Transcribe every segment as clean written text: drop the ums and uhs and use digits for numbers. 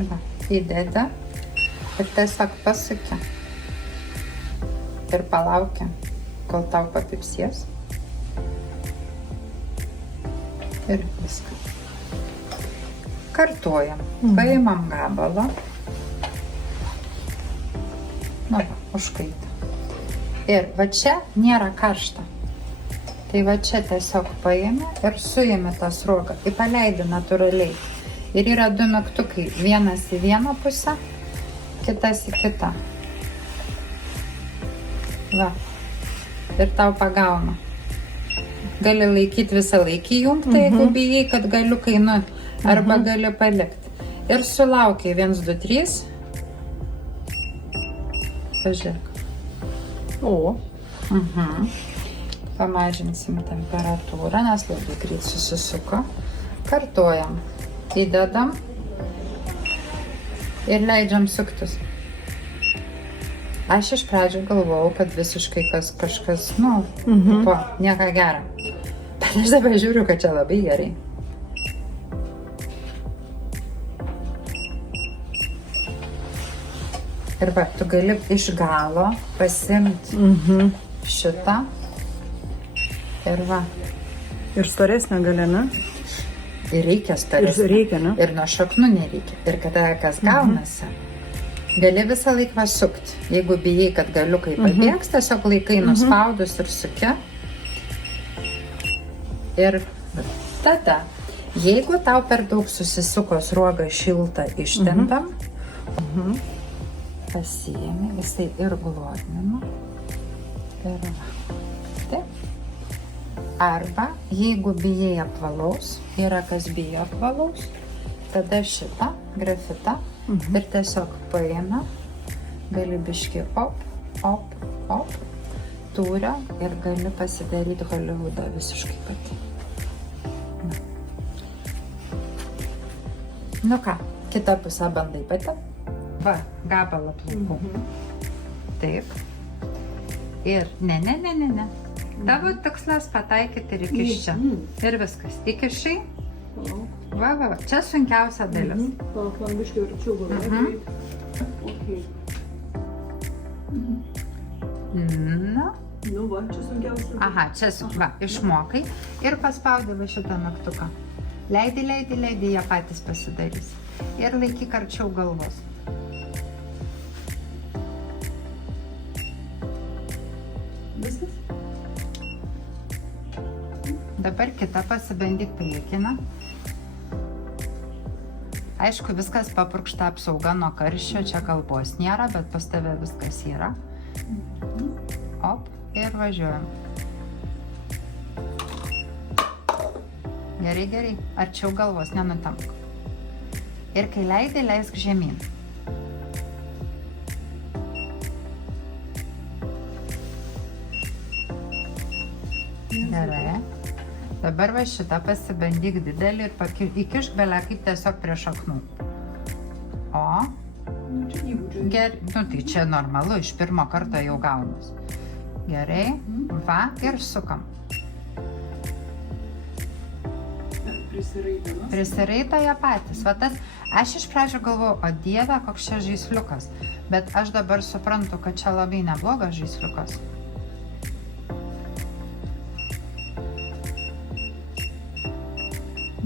Va, įdedi ir tiesiog pasuki. Ir palauki, kol tau papipsės. Ir viskas. Kartuojam. Paimam gabalą. Nu va, užkaitą. Ir va čia nėra karšta. Tai va čia tiesiog paėmė ir suėmė tą sruogą. Ir paleidė natūraliai. Ir yra 2 mygtukai. Vienas į vieną pusę, kitas į kitą. Va. Ir tau pagauna. Gali laikyti visą laikį įjungtą, jeigu bijai, kad galiukai arba gali palikti. Ir sulaukiai 1, 2, 3. Pažiūrėk. O. Pamažinsim temperatūrą, nes labai greit susisuko. Kartuojam. Įdedam ir leidžiam suktis. Aš iš pradžių galvojau, kad visiškai kažkas, tipo, nieko gero. Bet aš dabar žiūriu, kad čia labai gerai. Ir va, tu gali iš galo pasimti šitą. Ir va. Ir storesnė gali, ne? Ir reikia storesnė. Ir reikia, ne? Ir nuo šaknų nereikia. Ir kada kas gaunasi, gali visą laiką sukti. Jeigu bijai, kad galiukai pabėgs, tiesiog laikai nuspaudus ir suki. Ir tada, jeigu tau per daug susisuko sruoga šilta, ištempiam, pasiėmė, jisai ir glotnina. Ir va. Taip. Arba, jeigu bijai apvalaus, yra kas bijo apvalaus, tada šitą grafitą ir tiesiog paėmė, gali biškį op, tūrio ir gali pasidaryti Hollywoodą visiškai pati. Nu ką, kitą pusę bandai pati. Va, gabalą plaukų. Taip. Ir ne. Tavo tikslas pataikyti ir įkiš čia. Ir viskas. Įkišai. Va. Čia sunkiausia dalis. Man biškai arčiau galvoju. Na. Nu va, čia sunkiausia. Aha, čia va, išmokai. Ir paspaudai va šitą mygtuką. Leidi, jie patys pasidarys. Ir laikyk arčiau galvos. Viskas? Dabar kitą pasibandyk priekiną. Aišku, viskas papurkšta apsauga nuo karščio, čia kalbos nėra, bet pas tave viskas yra. Op, ir važiuojam. Gerai, arčiau galvos, nenutamk. Ir kai leidai, leisk žemyn. Gerai. Dabar va šitą pasibandyk didelį ir įkišk belę kaip tiesiog prie šaknų. O. Tai čia normalu, iš pirmo karto jau gaunas. Gerai. Va, ir sukam. Prisiraita jie patys. Va tas, aš iš pradžių galvojau, o Dieve, koks čia žaisliukas. Bet aš dabar suprantu, kad čia labai neblogas žaisliukas.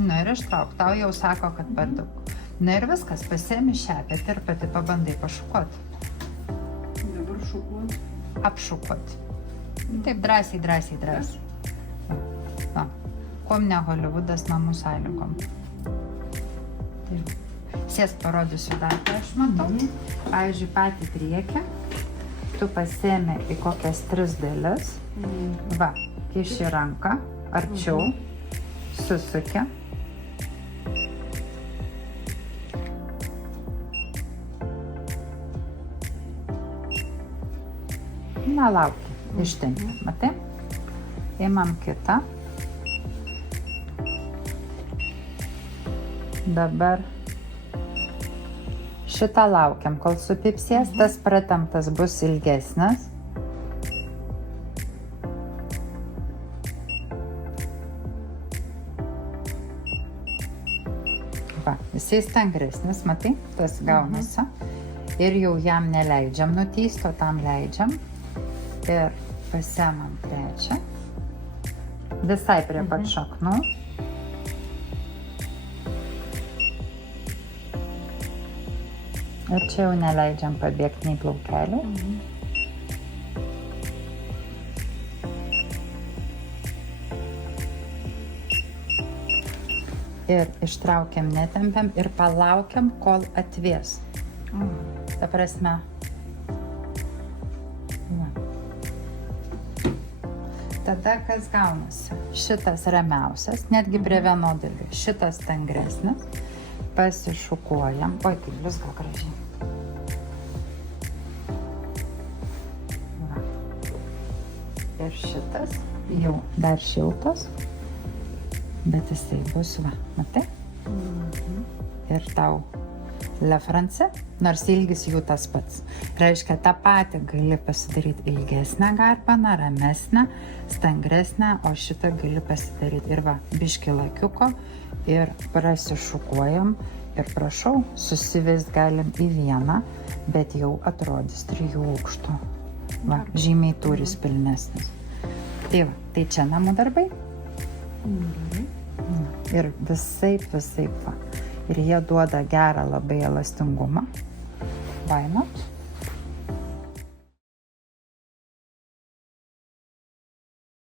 Na ir ištrauk, tau jau sako, kad per daug. Na ir viskas, pasiemi šepetį ir pati pabandai pašukuoti. Dabar šukuoti. Apšukuoti. Taip drąsiai. Va. Kuom ne Hollywoodas namų sąlygom. Taip. Sėsk parodysiu dar, ką aš matau. Pavyzdžiui, patį priekį. Tu pasiemi į kokias 3 dalis. Va, kiši ranką, arčiau, susuki. Nelauki, ištempi, matai? Imam kitą. Dabar šitą laukiam, kol supipsės, tas pratemptas bus ilgesnis. Va, jisai stangresnis, matai, tas gaunasi. Ir jau jam neleidžiam nutįsti, o tam leidžiam. Ir pasiemam trečią. Visai prie pat šaknų. Ir čia jau neleidžiam pabėgti nei plaukelių. Ir ištraukiam, netempiam ir palaukiam, kol atvės. Ta prasme. Va. Tada kas gaunasi? Šitas ramiausias, netgi prie vienodėlių. Šitas stangresnis. Pasišukuojam. Oi, kaip blizga gražiai. Va. Ir šitas jau dar šiltas. Bet jisai bus, va, matai? Ir tau Le France, nors ilgis jų tas pats. Reiškia, tą patį gali pasidaryti ilgesnę garbaną, ramesnę, stangresnę, o šitą gali pasidaryti ir va, biškį lakiuko ir prasišukuojam ir prašau, susivest galim į vieną, bet jau atrodys 3 aukštų. Va, žymiai tūris pilnesnis. Tai va, tai čia namų darbai. Ir visaip va. Ir jie duoda gerą labai elastingumą. Why not?